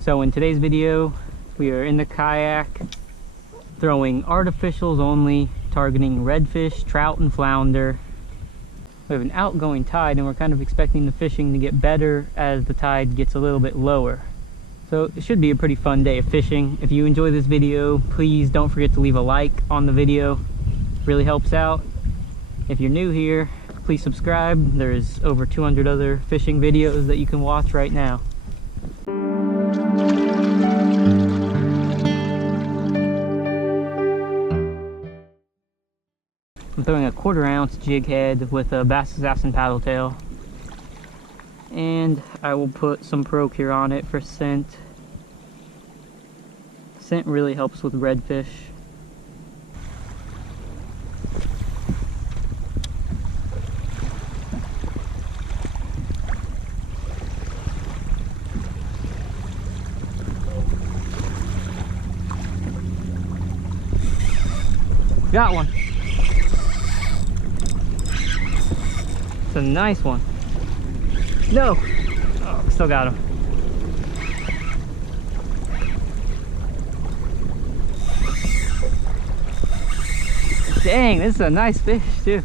So in today's video, we are in the kayak throwing artificials only, targeting redfish, trout, and flounder. We have an outgoing tide and we're kind of expecting the fishing to get better as the tide gets a little bit lower. So it should be a pretty fun day of fishing. If you enjoy this video, please don't forget to leave a like on the video. It really helps out. If you're new here, please subscribe. There's over 200 other fishing videos that you can watch right now. I'm throwing a 1/4 ounce jig head with a Bass Assassin paddle tail. And I will put some Procure on it for scent. Scent really helps with redfish. Got one. It's a nice one. No! Oh, still got him. Dang, this is a nice fish too.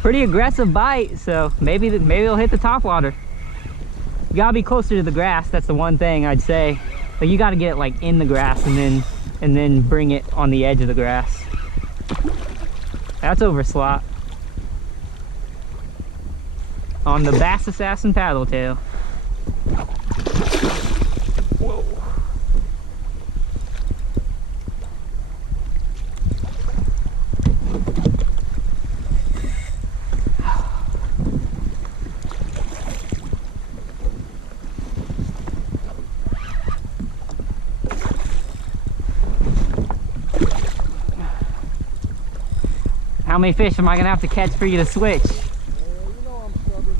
Pretty aggressive bite, so maybe it'll hit the top water. You gotta be closer to the grass. That's the one thing I'd say. Like, you gotta get it like in the grass and then bring it on the edge of the grass. That's over slot. On the Bass Assassin paddle tail. Whoa. How many fish am I gonna have to catch for you to switch? You know I'm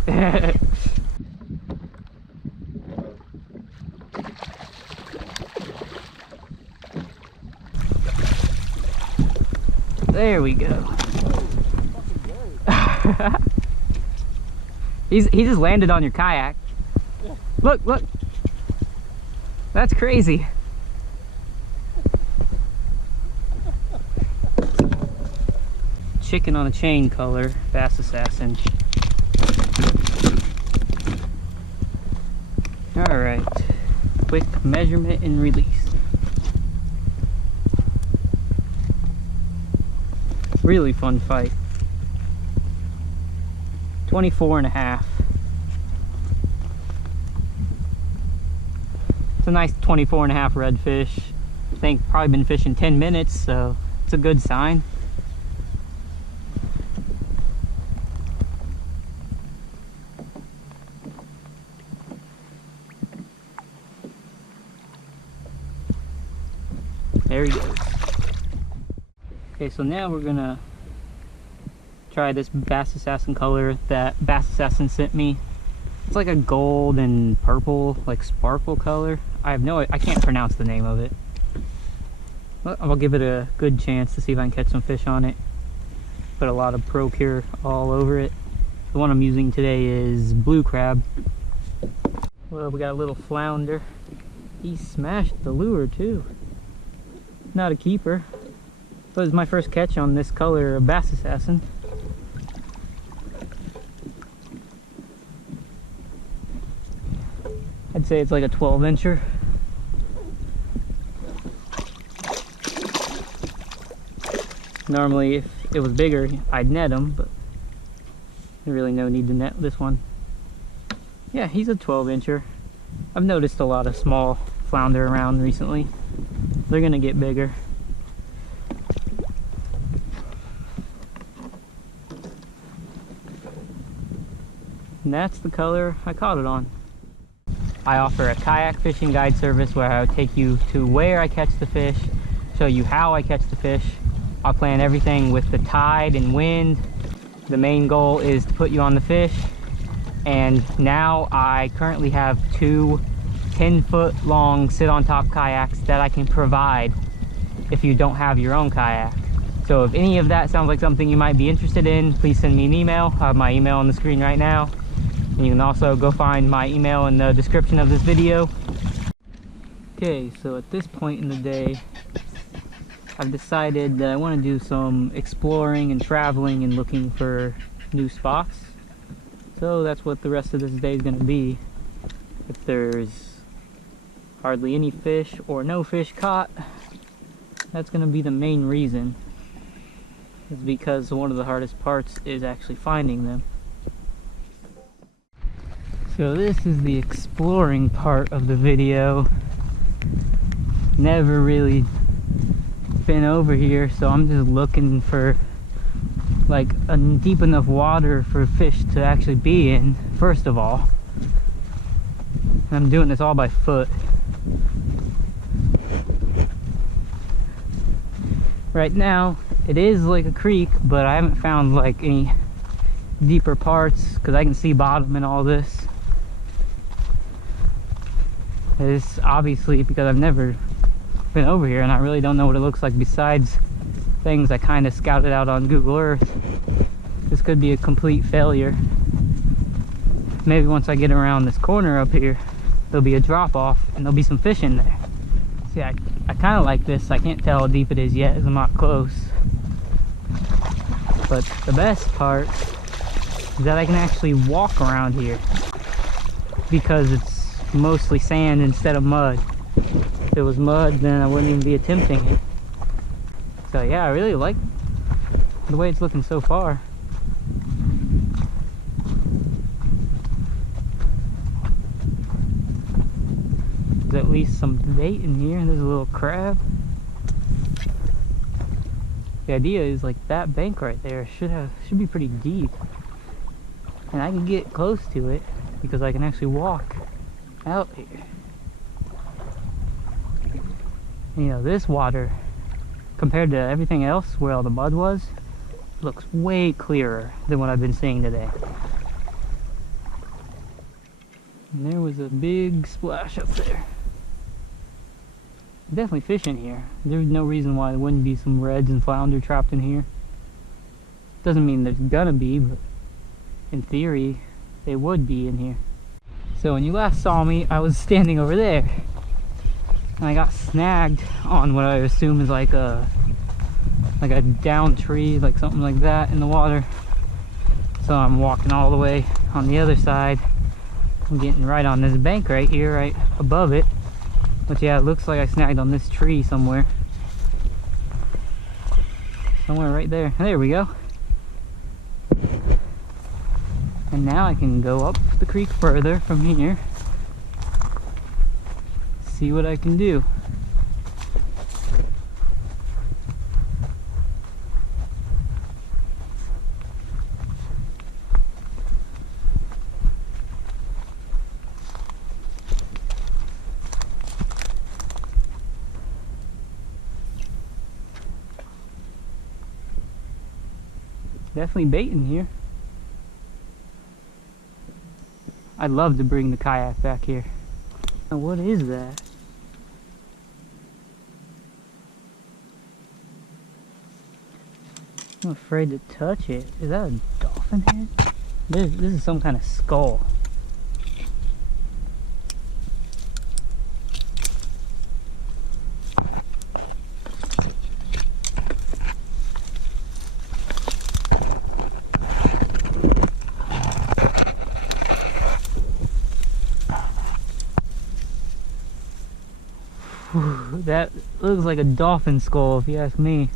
stubborn. There we go. He just landed on your kayak. Yeah. Look. That's crazy. Chicken on a chain color, Bass Assassin. All right, quick measurement and release. Really fun fight. 24.5. It's a nice 24.5 redfish. I think probably been fishing 10 minutes, so it's a good sign. There he goes. Okay, so now we're gonna try this Bass Assassin color that Bass Assassin sent me. It's like a gold and purple, like sparkle color. I can't pronounce the name of it. But I'll give it a good chance to see if I can catch some fish on it. Put a lot of Procure all over it. The one I'm using today is blue crab. Well, we got a little flounder. He smashed the lure too. Not a keeper, but it's my first catch on this color of Bass Assassin. I'd say it's like a 12-incher. Normally, if it was bigger, I'd net him, but there's really no need to net this one. Yeah, he's a 12-incher. I've noticed a lot of small flounder around recently. They're gonna get bigger. And that's the color I caught it on. I offer a kayak fishing guide service where I'll take you to where I catch the fish, show you how I catch the fish. I'll plan everything with the tide and wind. The main goal is to put you on the fish. And now I currently have 2 10-foot long sit on top kayaks that I can provide if you don't have your own kayak. So So if any of that sounds like something you might be interested in, please send me an email. I have my email on the screen right now. And you can also go find my email in the description of this video. Okay, so at this point in the day, I've decided that I want to do some exploring and traveling and looking for new spots. So that's what the rest of this day is going to be. If there's hardly any fish or no fish caught, that's going to be the main reason. It's because one of the hardest parts is actually finding them. So this is the exploring part of the video. Never really been over here, so I'm just looking for like a deep enough water for fish to actually be in, first of all. And I'm doing this all by foot. Right now it is like a creek, but I haven't found like any deeper parts because I can see bottom in all this. It's obviously because I've never been over here and I really don't know what it looks like besides things I kind of scouted out on Google Earth. This could be a complete failure. Maybe once I get around this corner up here, there'll be a drop off and there'll be some fish in there. See, I kind of like this. I can't tell how deep it is yet as I'm not close. But the best part is that I can actually walk around here because it's mostly sand instead of mud. If it was mud, then I wouldn't even be attempting it. So yeah, I really like the way it's looking so far. There's at least some bait in here. There's a little crab. The idea is like that bank right there should be pretty deep. And I can get close to it because I can actually walk out here. You know, this water, compared to everything else where all the mud was, looks way clearer than what I've been seeing today. And there was a big splash up there. Definitely fish in here. There's no reason why there wouldn't be some reds and flounder trapped in here. Doesn't mean there's gonna be, but in theory, they would be in here. So when you last saw me, I was standing over there. And I got snagged on what I assume is like a down tree, like something like that in the water. So I'm walking all the way on the other side. I'm getting right on this bank right here, right above it. But yeah, it looks like I snagged on this tree somewhere. Somewhere right there. There we go. And now I can go up the creek further from here. See what I can do. Definitely bait in here. I'd love to bring the kayak back here. Now, what is that? I'm afraid to touch it. Is that a dolphin head? This is some kind of skull. Whew, that looks like a dolphin skull if you ask me.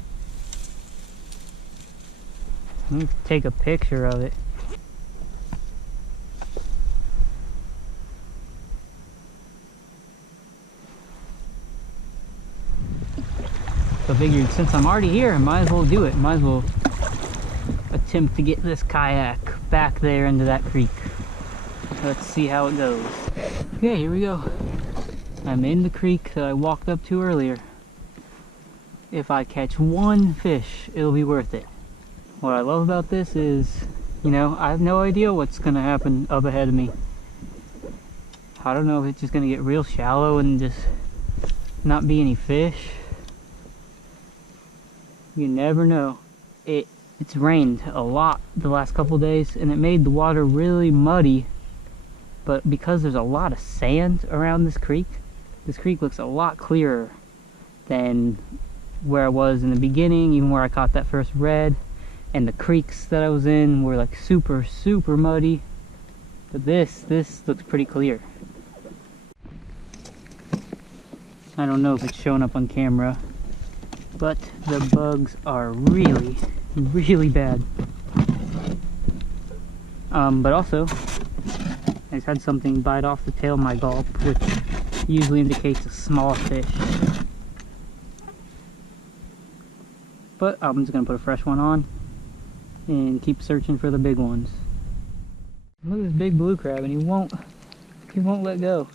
Let me take a picture of it. So I figured since I'm already here, I might as well do it. Might as well attempt to get this kayak back there into that creek. Let's see how it goes. Okay, here we go. I'm in the creek that I walked up to earlier. If I catch one fish, it'll be worth it. What I love about this is, you know, I have no idea what's gonna happen up ahead of me. I don't know if it's just gonna get real shallow and just not be any fish. You never know. It's rained a lot the last couple days, and it made the water really muddy. But because there's a lot of sand around this creek looks a lot clearer than where I was in the beginning, even where I caught that first red. And the creeks that I was in were like super muddy. But this looks pretty clear. I don't know if it's showing up on camera, but the bugs are really bad. But also, I just had something bite off the tail of my gulp, which usually indicates a small fish. But I'm just gonna put a fresh one on and keep searching for the big ones. Look at this big blue crab, and he won't let go.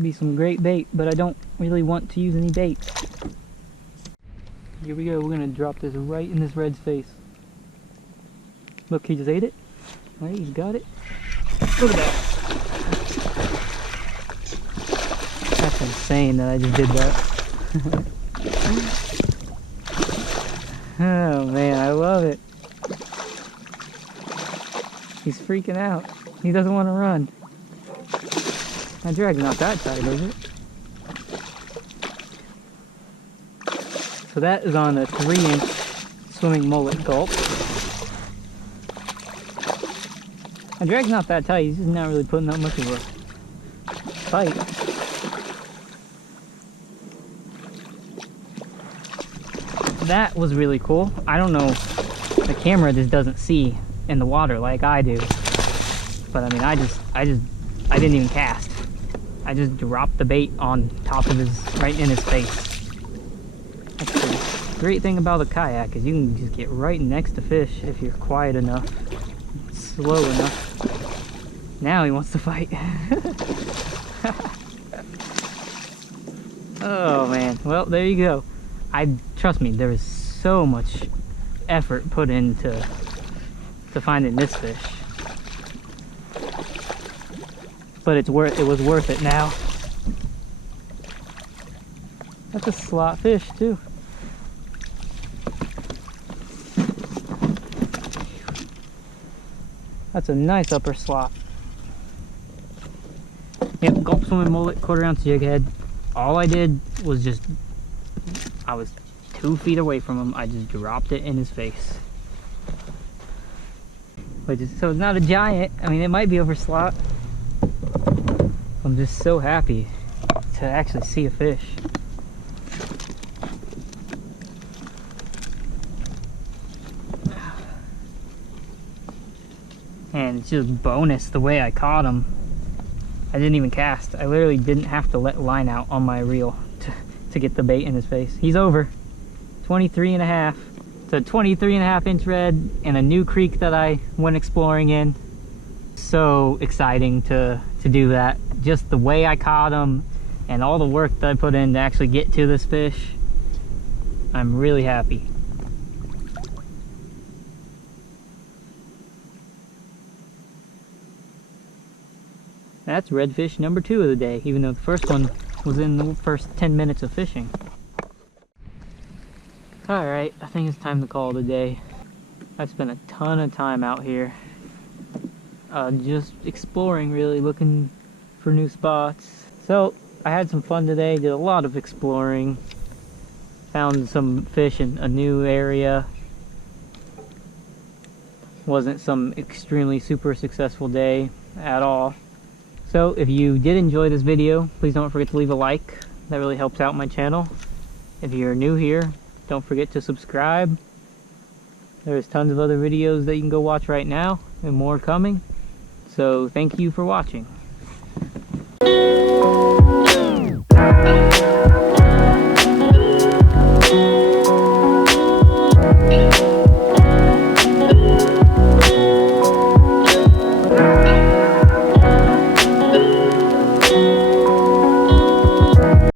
Be some great bait, but I don't really want to use any bait. Here we go, we're gonna drop this right in this red's face. Look, he just ate it. Right, he's got it. Look at that. That's insane that I just did that. Oh man, I love it. He's freaking out. He doesn't want to run. My drag's not that tight, is it? So that is on a 3-inch swimming mullet gulp. My drag's not that tight, he's just not really putting that much of a fight. That was really cool. I don't know, the camera just doesn't see in the water like I do. But I mean, I didn't even cast. I just dropped the bait on top of right in his face. That's the great thing about a kayak, is you can just get right next to fish if you're quiet enough, slow enough. Now he wants to fight. Oh man, well there you go. Trust me, there is so much effort put into finding this fish. But it was worth it now. That's a slot fish too. That's a nice upper slot. Yep, gulp swimming mullet, 1/4 ounce jig head. All I did was I was 2 feet away from him. I just dropped it in his face. So it's not a giant. I mean, it might be over slot. I'm just so happy to actually see a fish. And it's just bonus the way I caught him. I didn't even cast. I literally didn't have to let line out on my reel to get the bait in his face. He's over. 23.5. It's a 23.5-inch red in a new creek that I went exploring in. So exciting to do that. Just the way I caught him and all the work that I put in to actually get to this fish. I'm really happy. That's redfish number 2 of the day, even though the first one was in the first 10 minutes of fishing. Alright, I think it's time to call it a day. I've spent a ton of time out here. Just exploring, really, looking for new spots. So, I had some fun today, did a lot of exploring. Found some fish in a new area. Wasn't some extremely super successful day at all. So, if you did enjoy this video, please don't forget to leave a like. That really helps out my channel. If you're new here, don't forget to subscribe. There's tons of other videos that you can go watch right now, and more coming. So thank you for watching.